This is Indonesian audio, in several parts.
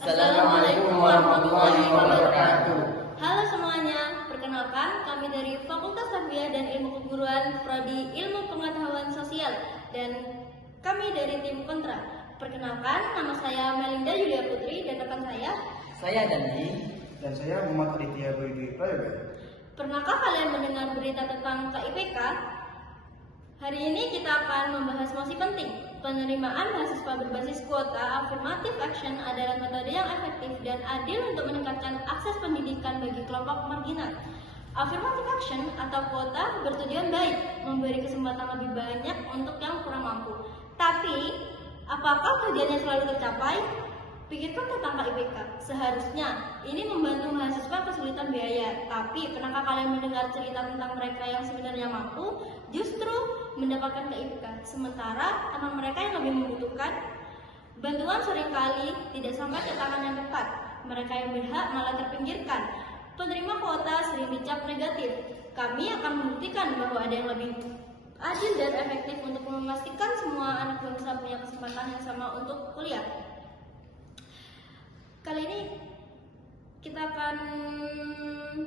Assalamualaikum warahmatullahi wabarakatuh. Halo semuanya, perkenalkan kami dari Fakultas Tarbiyah dan Ilmu Keguruan Prodi Ilmu Pengetahuan Sosial dan kami dari tim Kontra. Perkenalkan, nama saya Melinda Yulia Putri dan rekan saya Dandi, Dan saya Muhammad Aditya Budi Prayoga. Pernahkah kalian mendengar berita tentang KIPK? Hari ini kita akan membahas mosi penting. Penerimaan mahasiswa berbasis kuota affirmative action adalah metode yang efektif dan adil untuk meningkatkan akses pendidikan bagi kelompok marginal. Affirmative action atau kuota bertujuan baik, memberi kesempatan lebih banyak untuk yang kurang mampu. Tapi, apakah tujuannya selalu tercapai? Pikirkan tentang KIPK. Seharusnya ini membantu mahasiswa kesulitan biaya. Tapi, pernahkah kalian mendengar cerita tentang mereka yang sebenarnya mampu justru mendapatkan KIPK, sementara teman mereka yang lebih membutuhkan bantuan seringkali tidak sampai ke tangan yang tepat. Mereka yang berhak malah terpinggirkan. Penerima kuota sering dicap negatif. Kami akan membuktikan bahwa ada yang lebih adil dan efektif untuk memastikan semua anak bangsa punya kesempatan yang sama untuk kuliah. Kali ini kita akan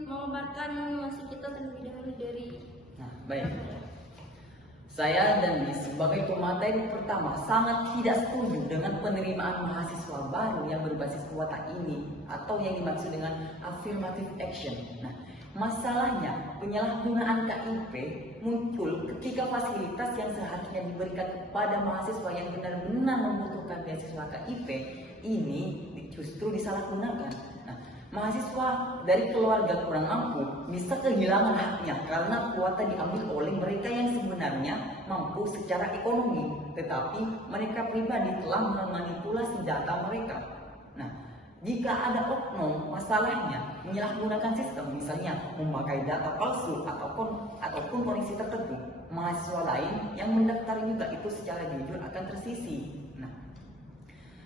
memaparkan mosi kita terlebih dahulu dari baik. Saya dan sebagai pemateri pertama sangat tidak setuju dengan penerimaan mahasiswa baru yang berbasis kuota ini atau yang dimaksud dengan affirmative action. Nah, masalahnya penyalahgunaan KIP muncul ketika fasilitas yang seharusnya diberikan kepada mahasiswa yang benar-benar membutuhkan beasiswa KIP ini justru disalahgunakan. Nah, mahasiswa dari keluarga kurang mampu bisa kehilangan haknya karena kuota diambil oleh mereka yang sebenarnya mampu secara ekonomi, tetapi mereka pribadi telah memanipulasi data mereka. Nah, jika ada oknum, masalahnya menyalahgunakan sistem, misalnya memakai data palsu ataupun kondisi tertentu, mahasiswa lain yang mendaftar juga itu secara jujur akan tersisih. Nah,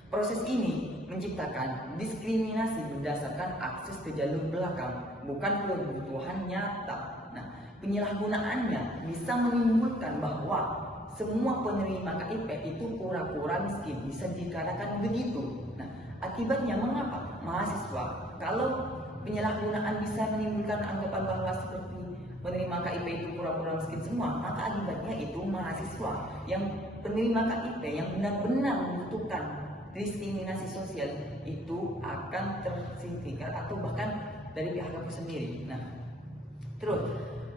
proses ini menciptakan diskriminasi berdasarkan akses ke jalur belakang, bukan kebutuhan nyata. Nah, penyalahgunaannya bisa menimbulkan bahwa semua penerima KIP itu pura-pura miskin, bisa dikatakan begitu. Nah, akibatnya mengapa mahasiswa, kalau penyalahgunaan bisa menimbulkan anggapan bahwa seperti penerima KIP itu pura-pura miskin semua, maka akibatnya itu mahasiswa yang penerima KIP yang benar-benar membutuhkan diskriminasi sosial itu akan tersingkirkan atau bahkan dari pihak kampus sendiri. Nah, terus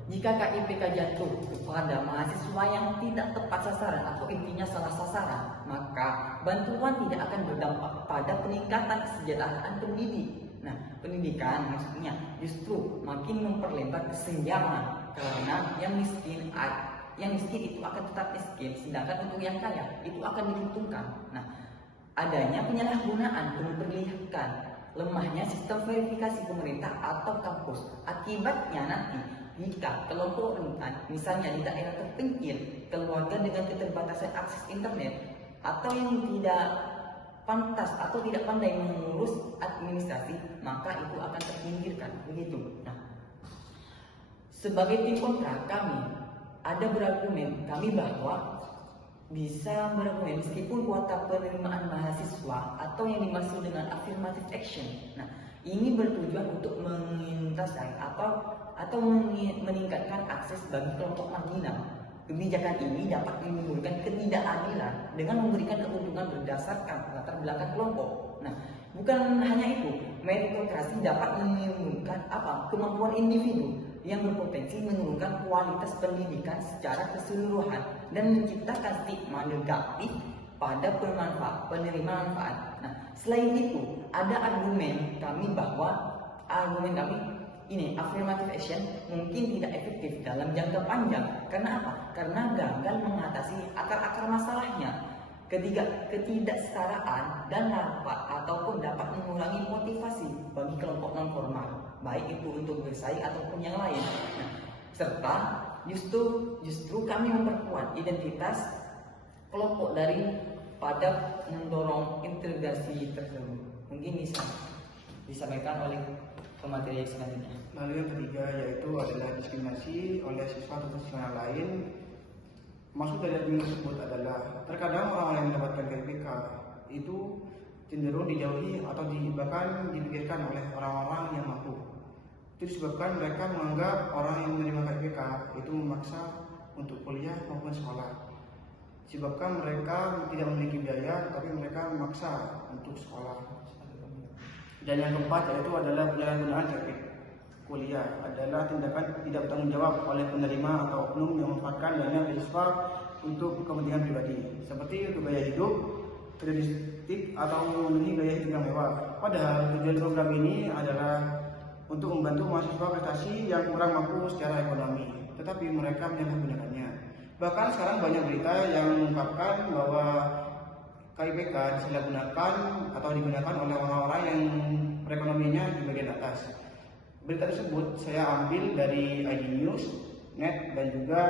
jika KIPK jatuh kepada mahasiswa yang tidak tepat sasaran atau intinya salah sasaran, maka bantuan tidak akan berdampak pada peningkatan kesejahteraan pendidik. Nah, pendidikan maksudnya justru makin memperlebar kesenjangan karena yang miskin itu akan tetap miskin, sedangkan untuk yang kaya itu akan diuntungkan. Nah, adanya penyalahgunaan memperlihatkan lemahnya sistem verifikasi pemerintah atau kampus. Akibatnya nanti jika kelompok rentan, misalnya di daerah terpencil, keluarga dengan keterbatasan akses internet, atau yang tidak pantas atau tidak pandai mengurus administrasi, maka itu akan terpinggirkan. Begitu. Nah, sebagai tim kontra kami ada berargumen bahwa bisa berargumen meskipun kuota penerimaan mahasiswa atau yang dimaksud dengan affirmative action, nah ini bertujuan untuk mengintegrasi atau meningkatkan akses bagi kelompok marginal. Kebijakan ini dapat menimbulkan ketidakadilan dengan memberikan keuntungan berdasarkan latar belakang kelompok. Nah, bukan hanya itu, meritokrasi dapat menimbulkan kemampuan individu yang berpotensi menurunkan kualitas pendidikan secara keseluruhan dan menciptakan stigma negatif pada penerima manfaat. Nah, selain itu ada argumen kami ini affirmative action mungkin tidak efektif dalam jangka panjang. Karena apa? Karena gagal mengatasi akar-akar masalahnya. Ketidaksetaraan dan ataupun dapat mengurangi motivasi bagi kelompok non formal, baik itu untuk bersaing ataupun yang lain. Nah, serta justru kami memperkuat identitas kelompok pada mendorong integrasi tersebut. Mungkin bisa disampaikan oleh pemateri selanjutnya. Lalu yang ketiga yaitu adalah diskriminasi oleh siswa atau siswa lain. Maksud dari argumen tersebut adalah terkadang orang yang mendapatkan KIPK itu cenderung dijauhi atau bahkan dipikirkan oleh orang-orang yang mampu. Itu disebabkan mereka menganggap orang yang menerima KIPK itu memaksa untuk kuliah maupun sekolah. Disebabkan mereka tidak memiliki biaya, tapi mereka memaksa untuk sekolah. Dan yang keempat yaitu adalah penyalahgunaan KIPK kuliah adalah tindakan tidak bertanggung jawab oleh penerima atau oknum yang memanfaatkan dana beasiswa untuk kepentingan pribadi, seperti untuk gaya hidup, kredit atau memenuhi gaya hidup yang mewah. Padahal tujuan program ini adalah untuk membantu mahasiswa prestasi yang kurang mampu secara ekonomi, tetapi mereka menyalahgunakannya. Bahkan sekarang banyak berita yang mengungkapkan bahwa KIPK disalahgunakan atau digunakan oleh orang-orang yang perekonomiannya di bagian atas. Berita tersebut saya ambil dari ID News, Net, dan juga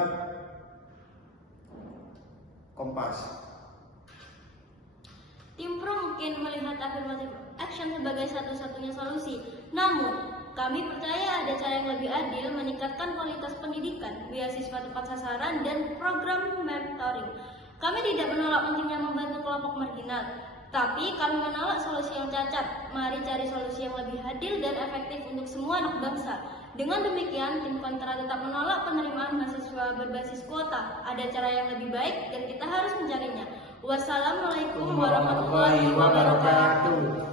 Kompas. Tim Pro mungkin melihat affirmative action sebagai satu-satunya solusi. Namun, kami percaya ada cara yang lebih adil meningkatkan kualitas pendidikan, beasiswa tepat sasaran, dan program mentoring. Kami tidak menolak pentingnya membantu kelompok marginal, tapi kami menolak solusi yang cacat. Mari cari solusi yang lebih adil dan efektif untuk semua anak bangsa. Dengan demikian, tim kontra tetap menolak penerimaan mahasiswa berbasis kuota. Ada cara yang lebih baik dan kita harus mencarinya. Wassalamualaikum warahmatullahi wabarakatuh.